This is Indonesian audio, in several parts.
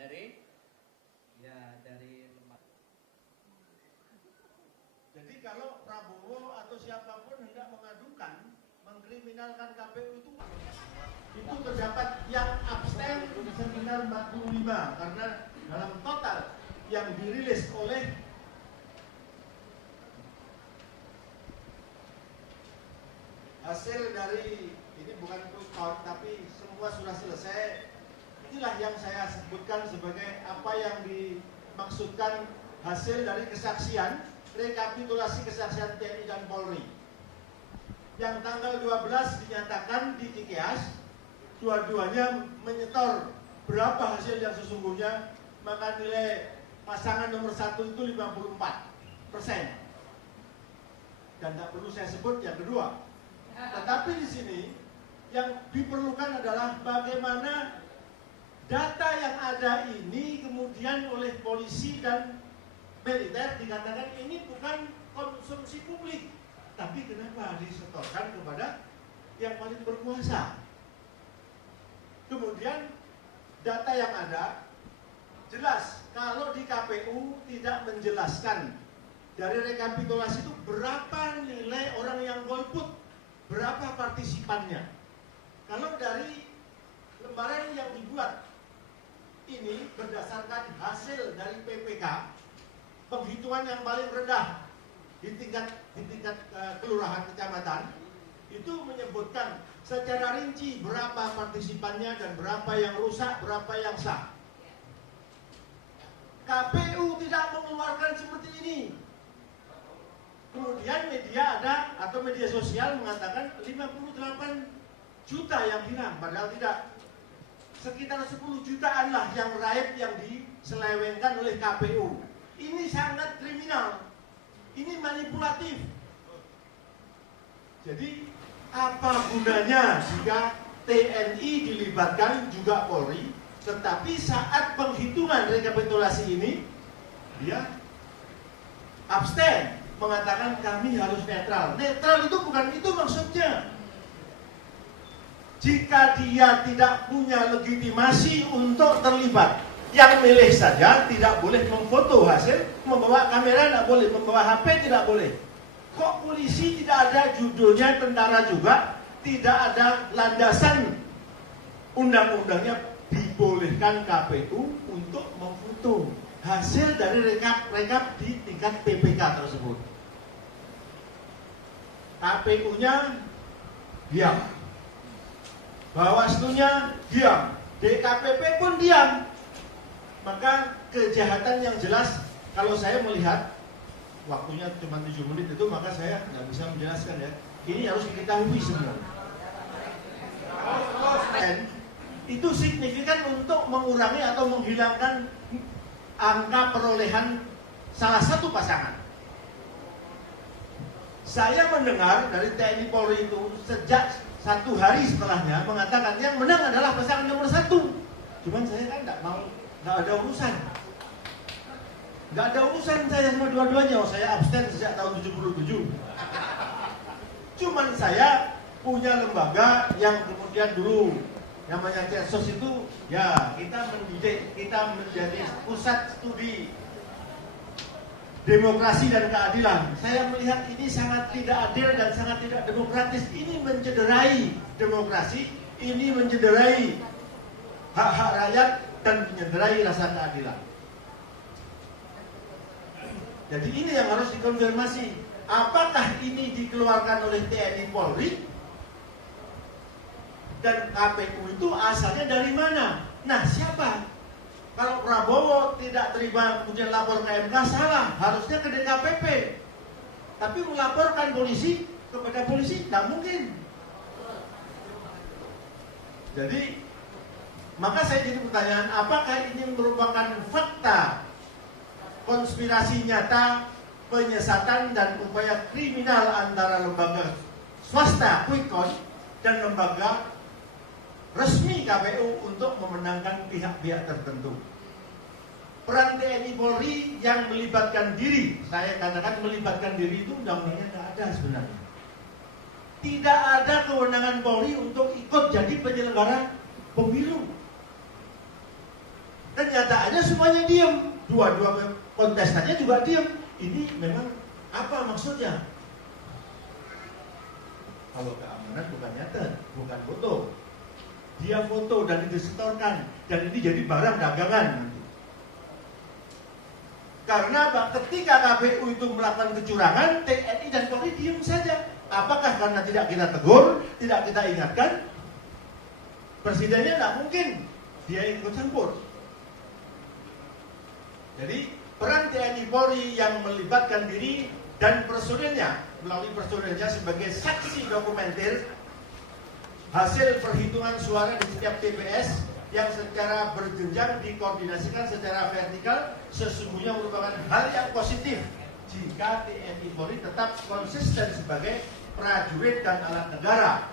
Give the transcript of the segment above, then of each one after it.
Dari? Ya, dari lembaga. Jadi kalau Prabowo atau siapapun hendak mengadukan, mengkriminalkan KPU itu terdapat yang abstain sekitar 45, karena dalam total yang dirilis oleh hasil dari, ini bukan quick count tapi semua sudah selesai. Inilah yang saya sebutkan sebagai apa yang dimaksudkan hasil dari kesaksian, rekapitulasi kesaksian TNI dan Polri. Yang tanggal 12 dinyatakan di Cikeas, dua-duanya menyetor berapa hasil yang sesungguhnya, maka nilai pasangan nomor 1 itu 54%. Dan tidak perlu saya sebut yang kedua. Tetapi di sini yang diperlukan adalah bagaimana data yang ada ini kemudian oleh polisi dan militer dikatakan ini bukan konsumsi publik, tapi kenapa disetorkan kepada yang paling berkuasa. Kemudian data yang ada jelas kalau di KPU tidak menjelaskan dari rekapitulasi itu berapa nilai orang yang golput, berapa partisipannya. Kalau dari lembaran yang dibuat ini berdasarkan hasil dari PPK, penghitungan yang paling rendah di tingkat kelurahan kecamatan itu menyebutkan secara rinci berapa partisipannya dan berapa yang rusak, berapa yang sah. KPU tidak mengeluarkan seperti ini. Kemudian media ada atau media sosial mengatakan 58 juta yang hilang, padahal tidak. Sekitar 10 jutaan lah yang raib yang diselewengkan oleh KPU. Ini sangat kriminal. Ini manipulatif. Jadi apa gunanya jika TNI dilibatkan juga Polri, tetapi saat penghitungan rekapitulasi ini dia abstain, mengatakan kami harus netral. Netral itu bukan itu maksudnya. Jika dia tidak punya legitimasi untuk terlibat, yang milih saja tidak boleh memfoto hasil, membawa kamera tidak boleh, membawa HP tidak boleh. Kok polisi tidak ada judulnya tentara juga, tidak ada landasan undang-undangnya dibolehkan KPU untuk memfoto hasil dari rekap di tingkat PPK tersebut. KPU-nya diam, Bawaslu-nya diam, DKPP pun diam. Maka kejahatan yang jelas, kalau saya melihat waktunya cuma 7 menit itu, maka saya nggak bisa menjelaskan ya. Ini harus diketahui semua. Itu signifikan untuk mengurangi atau menghilangkan angka perolehan salah satu pasangan. Saya mendengar dari TNI Polri itu sejak 1 hari setelahnya mengatakan yang menang adalah pasangan nomor 1. Cuman saya kan nggak ada urusan. Nggak ada urusan saya sama dua-duanya. Saya abstain sejak tahun 77. Cuman saya punya lembaga yang kemudian dulu namanya Cetsos itu, ya kita mendidik, kita menjadi pusat studi demokrasi dan keadilan. Saya melihat ini sangat tidak adil dan sangat tidak demokratis. Ini mencederai demokrasi, ini mencederai hak-hak rakyat dan mencederai rasa keadilan. Jadi ini yang harus dikonfirmasi. Apakah ini dikeluarkan oleh TNI Polri dan KPU itu asalnya dari mana? Nah, siapa? Kalau Prabowo tidak terima kemudian lapor ke MK, salah. Harusnya ke DKPP. Tapi melaporkan polisi kepada polisi, tidak mungkin. Jadi, maka saya jadi pertanyaan, apakah ini merupakan fakta konspirasi nyata, penyesatan dan upaya kriminal antara lembaga swasta quick count dan lembaga resmi KPU untuk memenangkan pihak-pihak tertentu. Peran TNI Polri yang melibatkan diri, saya katakan melibatkan diri itu undang-undangnya tidak ada sebenarnya. Tidak ada kewenangan Polri untuk ikut jadi penyelenggara pemilu. Kenyataannya semuanya diem, dua-dua kontestannya juga diem. Ini memang apa maksudnya? Kalau keamanan bukan nyata, bukan foto. Dia foto dan disetorkan, dan ini jadi barang dagangan nanti. Karena apa? Ketika KPU itu melakukan kecurangan, TNI dan Polri diem saja. Apakah karena tidak kita tegur, tidak kita ingatkan? Presidennya tidak mungkin dia ikut campur. Jadi peran TNI Polri yang melibatkan diri dan personilnya, melalui personilnya sebagai saksi dokumenter hasil perhitungan suara di setiap TPS yang secara berjenjang dikoordinasikan secara vertikal, sesungguhnya merupakan hal yang positif jika TNI Polri tetap konsisten sebagai prajurit dan alat negara,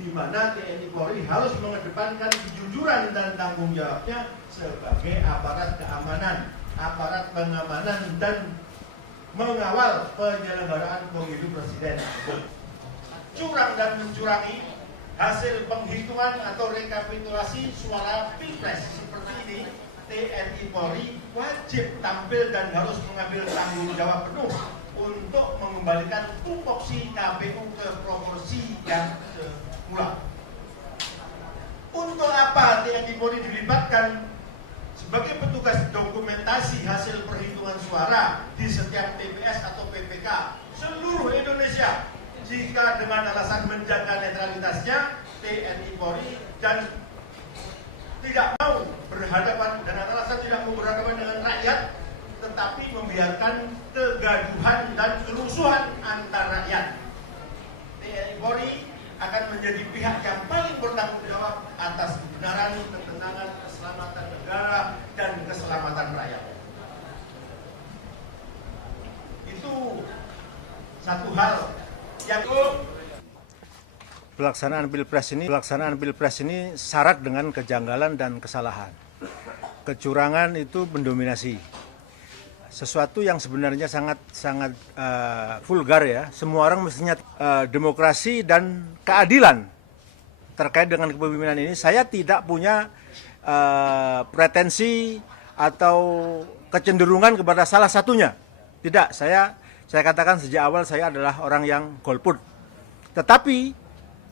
di mana TNI Polri harus mengedepankan kejujuran dan tanggung jawabnya sebagai aparat keamanan, aparat pengamanan dan mengawal penyelenggaraan pemilu presiden. Curang dan mencurangi hasil penghitungan atau rekapitulasi suara pilpres seperti ini, TNI Polri wajib tampil dan harus mengambil tanggung jawab penuh untuk mengembalikan tupoksi KPU ke proporsi yang semula. Untuk apa TNI Polri dilibatkan sebagai petugas dokumentasi hasil perhitungan suara di setiap TPS atau PPK seluruh Indonesia? Jika dengan alasan menjaga netralitasnya, TNI Polri dan tidak mau berhadapan dengan alasan tidak mau berhadapan dengan rakyat, tetapi membiarkan kegaduhan dan kerusuhan antar rakyat. TNI Polri akan menjadi pihak yang paling bertanggung jawab atas kebenaran, ketenangan, keselamatan negara dan keselamatan rakyat. Itu satu hal. Pelaksanaan pilpres ini syarat dengan kejanggalan dan kesalahan. Kecurangan itu mendominasi. Sesuatu yang sebenarnya sangat vulgar ya. Semua orang mestinya demokrasi dan keadilan terkait dengan kepemimpinan ini. Saya tidak punya pretensi atau kecenderungan kepada salah satunya. Tidak, saya katakan sejak awal saya adalah orang yang golput. Tetapi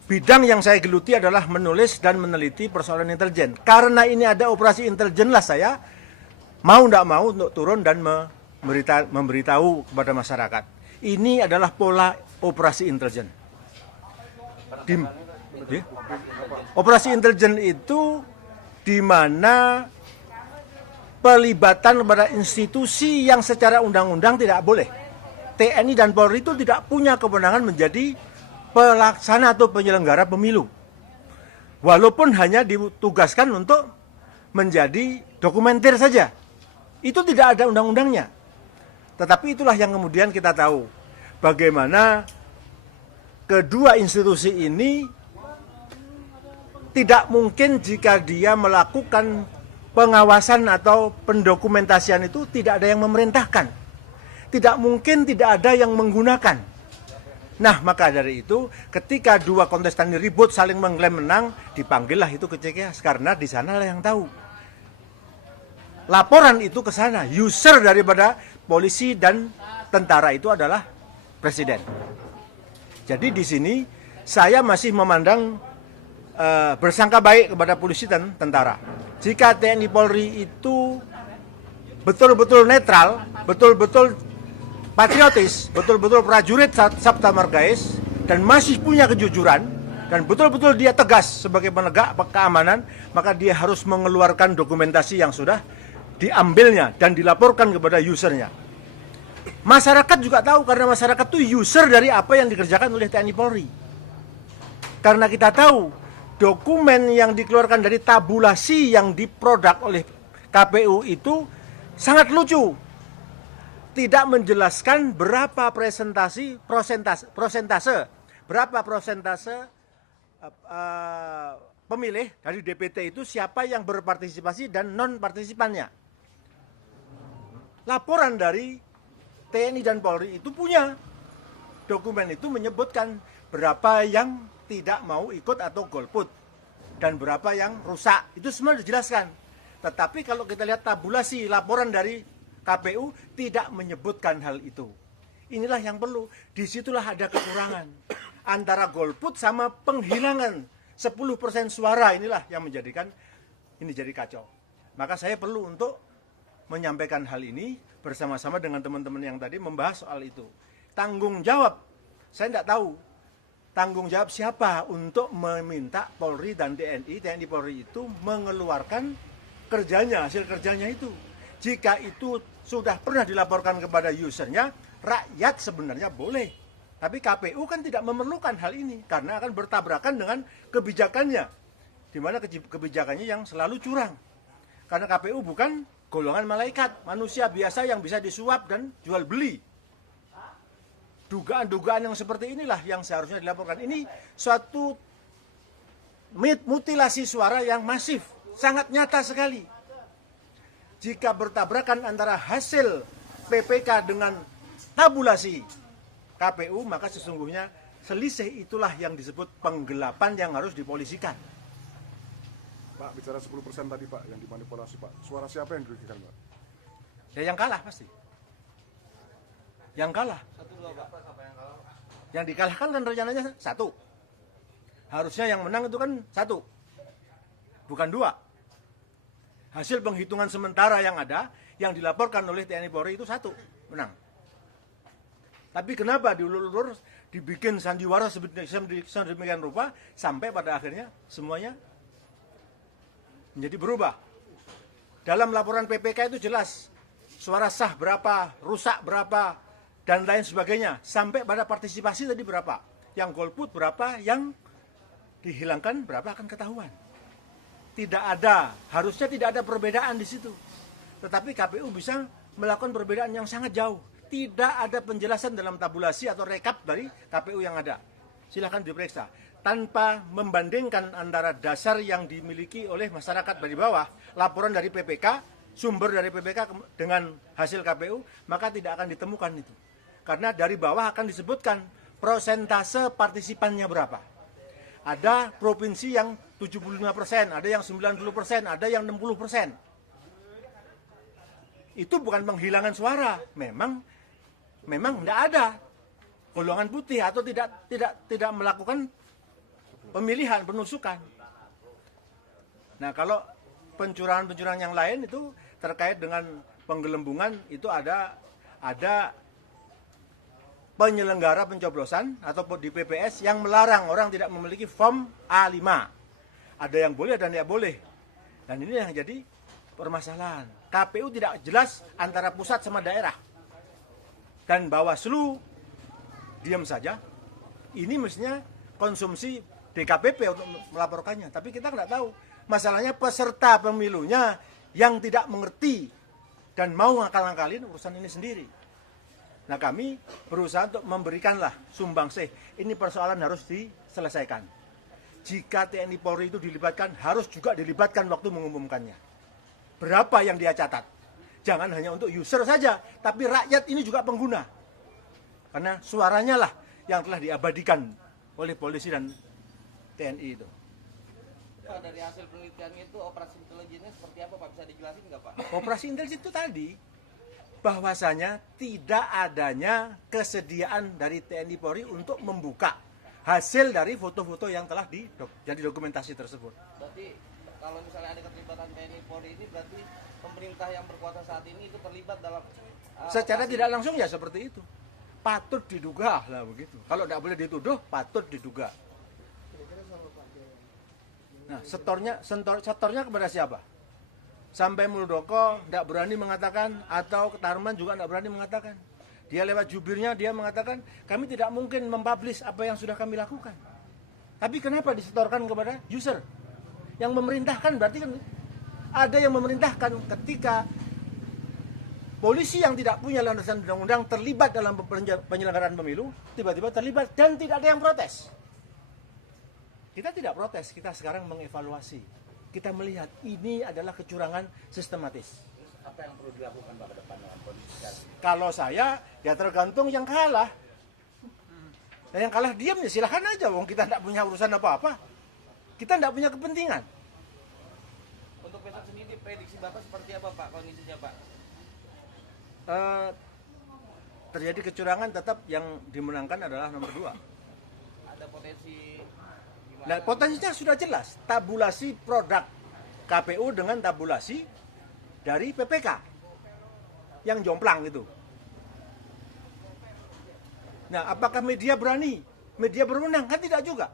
bidang yang saya geluti adalah menulis dan meneliti persoalan intelijen. Karena ini ada operasi intelijen lah saya mau tidak mau untuk turun dan memberitahu kepada masyarakat. Ini adalah pola operasi intelijen. Operasi intelijen itu di mana pelibatan kepada institusi yang secara undang-undang tidak boleh. TNI dan Polri itu tidak punya kewenangan menjadi pelaksana atau penyelenggara pemilu. Walaupun hanya ditugaskan untuk menjadi dokumenter saja. Itu tidak ada undang-undangnya. Tetapi itulah yang kemudian kita tahu. Bagaimana kedua institusi ini tidak mungkin jika dia melakukan pengawasan atau pendokumentasian itu tidak ada yang memerintahkan. Tidak mungkin tidak ada yang menggunakan. Nah, maka dari itu ketika dua kontestan ini ribut saling mengklaim menang, dipanggillah itu ke CKS karena di sanalah yang tahu. Laporan itu ke sana, user daripada polisi dan tentara itu adalah presiden. Jadi di sini saya masih memandang bersangka baik kepada polisi dan tentara. Jika TNI Polri itu betul-betul netral, betul-betul patriotis, betul-betul prajurit Sabta Margais dan masih punya kejujuran dan betul-betul dia tegas sebagai penegak keamanan, maka dia harus mengeluarkan dokumentasi yang sudah diambilnya dan dilaporkan kepada usernya. Masyarakat juga tahu karena masyarakat itu user dari apa yang dikerjakan oleh TNI Polri. Karena kita tahu dokumen yang dikeluarkan dari tabulasi yang diproduk oleh KPU itu sangat lucu. Tidak menjelaskan berapa persentase pemilih dari DPT itu siapa yang berpartisipasi dan non partisipannya. Laporan dari TNI dan Polri itu punya dokumen itu menyebutkan berapa yang tidak mau ikut atau golput dan berapa yang rusak, itu semua dijelaskan. Tetapi kalau kita lihat tabulasi laporan dari KPU tidak menyebutkan hal itu. Inilah yang perlu. Disitulah ada kekurangan. Antara golput sama penghilangan 10% suara, inilah yang menjadikan ini jadi kacau. Maka saya perlu untuk menyampaikan hal ini bersama-sama dengan teman-teman yang tadi membahas soal itu. Tanggung jawab, saya tidak tahu tanggung jawab siapa untuk meminta Polri dan TNI Polri itu mengeluarkan kerjanya, hasil kerjanya itu. Jika itu sudah pernah dilaporkan kepada usernya, rakyat sebenarnya boleh. Tapi KPU kan tidak memerlukan hal ini karena akan bertabrakan dengan kebijakannya. Di mana kebijakannya yang selalu curang. Karena KPU bukan golongan malaikat, manusia biasa yang bisa disuap dan jual beli. Dugaan-dugaan yang seperti inilah yang seharusnya dilaporkan. Ini suatu mutilasi suara yang masif, sangat nyata sekali. Jika bertabrakan antara hasil PPK dengan tabulasi KPU, maka sesungguhnya selisih itulah yang disebut penggelapan yang harus dipolisikan. Pak, bicara 10% tadi Pak, yang dimanipulasi Pak, suara siapa yang dirugikan Pak? Ya yang kalah pasti. Yang kalah. Yang dikalahkan kan rencananya 1. Harusnya yang menang itu kan 1. Bukan 2. Hasil penghitungan sementara yang ada, yang dilaporkan oleh TNI Polri itu 1, menang. Tapi kenapa diulur-ulur, dibikin sandiwara sedemikian rupa, sampai pada akhirnya semuanya menjadi berubah. Dalam laporan PPK itu jelas, suara sah berapa, rusak berapa, dan lain sebagainya. Sampai pada partisipasi tadi berapa, yang golput berapa, yang dihilangkan berapa akan ketahuan. Tidak ada, harusnya tidak ada perbedaan di situ. Tetapi KPU bisa melakukan perbedaan yang sangat jauh. Tidak ada penjelasan dalam tabulasi atau rekap dari KPU yang ada. Silahkan diperiksa. Tanpa membandingkan antara dasar yang dimiliki oleh masyarakat dari bawah, laporan dari PPK, sumber dari PPK dengan hasil KPU, maka tidak akan ditemukan itu. Karena dari bawah akan disebutkan prosentase partisipannya berapa. Ada provinsi yang 75%, ada yang 90%, ada yang 60%. Itu bukan penghilangan suara, memang tidak ada golongan putih atau tidak melakukan pemilihan, penusukan. Nah, kalau pencurangan-pencurangan yang lain itu terkait dengan penggelembungan, itu ada penyelenggara pencoblosan atau di PPS yang melarang orang tidak memiliki form A5. Ada yang boleh dan tidak boleh. Dan ini yang jadi permasalahan. KPU tidak jelas antara pusat sama daerah. Dan Bawaslu diam saja. Ini mestinya konsumsi DKPP untuk melaporkannya. Tapi kita nggak tahu. Masalahnya peserta pemilunya yang tidak mengerti dan mau ngakal-ngakalin urusan ini sendiri. Nah, kami berusaha untuk memberikanlah sumbangsih. Ini persoalan harus diselesaikan. Jika TNI Polri itu dilibatkan, harus juga dilibatkan waktu mengumumkannya. Berapa yang dia catat? Jangan hanya untuk user saja, tapi rakyat ini juga pengguna. Karena suaranya lah yang telah diabadikan oleh polisi dan TNI itu. Pak, dari hasil penelitiannya itu operasi intelijennya seperti apa Pak? Bisa dijelasin nggak Pak? Operasi intelijen itu tadi, bahwasanya tidak adanya kesediaan dari TNI Polri untuk membuka hasil dari foto-foto yang telah jadi dokumentasi tersebut. Berarti kalau misalnya ada keterlibatan TNI Polri ini, berarti pemerintah yang berkuasa saat ini itu terlibat dalam secara tidak langsung ya seperti itu. Patut diduga lah begitu. Kalau tidak boleh dituduh, patut diduga. Nah, setornya kepada siapa? Sampai Muldoko tidak berani mengatakan, atau Tarman juga tidak berani mengatakan. Dia lewat jubirnya, dia mengatakan, kami tidak mungkin mempublish apa yang sudah kami lakukan. Tapi kenapa disetorkan kepada user? Yang memerintahkan berarti kan ada yang memerintahkan. Ketika polisi yang tidak punya landasan undang-undang terlibat dalam penyelenggaraan pemilu, tiba-tiba terlibat dan tidak ada yang protes. Kita tidak protes, kita sekarang mengevaluasi. Kita melihat ini adalah kecurangan sistematis. Apa yang perlu dilakukan Pak ke depan dengan kondisi sekarang? Kalau saya, ya tergantung yang kalah. Dan yang kalah diam ya silahkan aja, wong kita tidak punya urusan apa-apa. Kita tidak punya kepentingan. Untuk besok sendiri prediksi Bapak seperti apa Pak kondisinya Pak? Terjadi kecurangan, tetap yang dimenangkan adalah nomor 2. Ada potensi gimana? Nah, potensinya sudah jelas. Tabulasi produk KPU dengan tabulasi dari PPK yang jomplang itu. Nah, apakah media berani? Media berwenang? Kan tidak juga.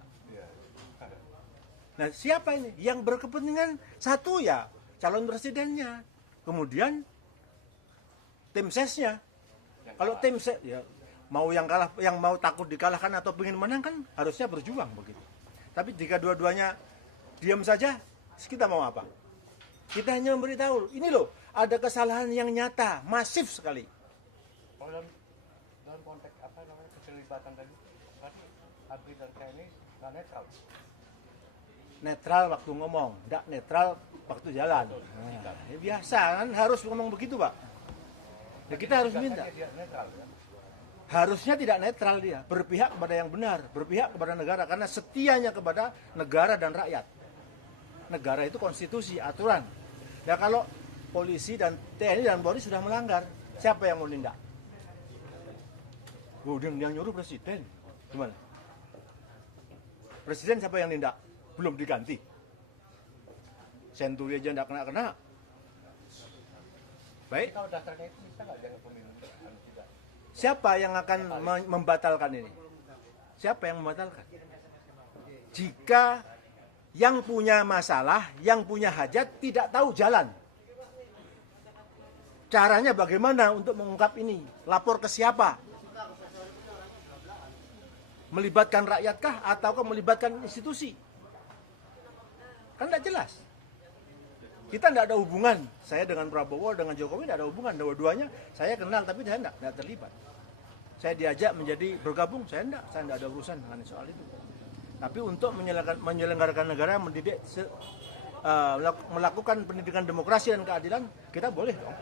Nah, siapa ini? Yang berkepentingan satu ya calon presidennya. Kemudian tim sesnya. Kalau tim ses ya mau yang kalah, yang mau takut dikalahkan atau ingin menang kan harusnya berjuang begitu. Tapi jika dua-duanya diam saja, kita mau apa? Kita hanya memberitahu, ini loh, ada kesalahan yang nyata, masif sekali. Dalam konteks apa namanya keterlibatan tadi, berarti ABRI dan TNI nggak netral. Netral waktu ngomong, tidak netral waktu jalan. Nah, ya biasa kan, harus ngomong begitu Pak. Ya kita harus minta. Dia netral, ya? Harusnya tidak netral dia, berpihak kepada yang benar, berpihak kepada negara, karena setianya kepada negara dan rakyat. Negara itu konstitusi, aturan. Ya kalau polisi dan TNI dan Polri sudah melanggar, siapa yang mau nindak? Yang nyuruh presiden, gimana? Presiden siapa yang nindak? Belum diganti. Senturi aja tidak kena-kena. Baik. Kalau dasarnya itu bisa nggak jangan pemilu tidak? Siapa yang akan membatalkan ini? Siapa yang membatalkan? Jika yang punya masalah, yang punya hajat tidak tahu jalan. Caranya bagaimana untuk mengungkap ini? Lapor ke siapa? Melibatkan rakyatkah ataukah melibatkan institusi? Kan tidak jelas. Kita tidak ada hubungan. Saya dengan Prabowo, dengan Jokowi tidak ada hubungan. Dua-duanya saya kenal, tapi saya tidak terlibat. Saya diajak menjadi bergabung, saya tidak ada urusan dengan soal itu. Tapi untuk menyelenggarakan negara, mendidik, melakukan pendidikan demokrasi dan keadilan, kita boleh dong.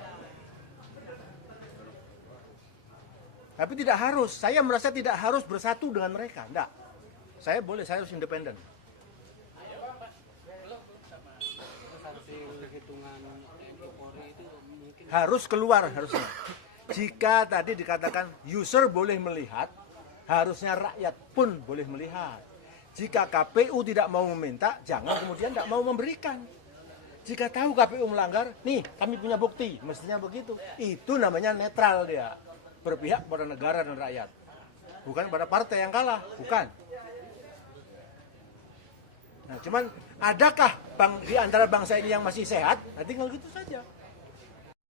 Tapi tidak harus, saya merasa tidak harus bersatu dengan mereka, tidak. Saya boleh, saya harus independen. Harus keluar, harusnya. Jika tadi dikatakan user boleh melihat, harusnya rakyat pun boleh melihat. Jika KPU tidak mau meminta, jangan kemudian tidak mau memberikan. Jika tahu KPU melanggar, nih kami punya bukti, mestinya begitu. Itu namanya netral dia. Berpihak pada negara dan rakyat. Bukan pada partai yang kalah, bukan. Nah, cuman adakah di antara bangsa ini yang masih sehat? Nah, tinggal gitu saja.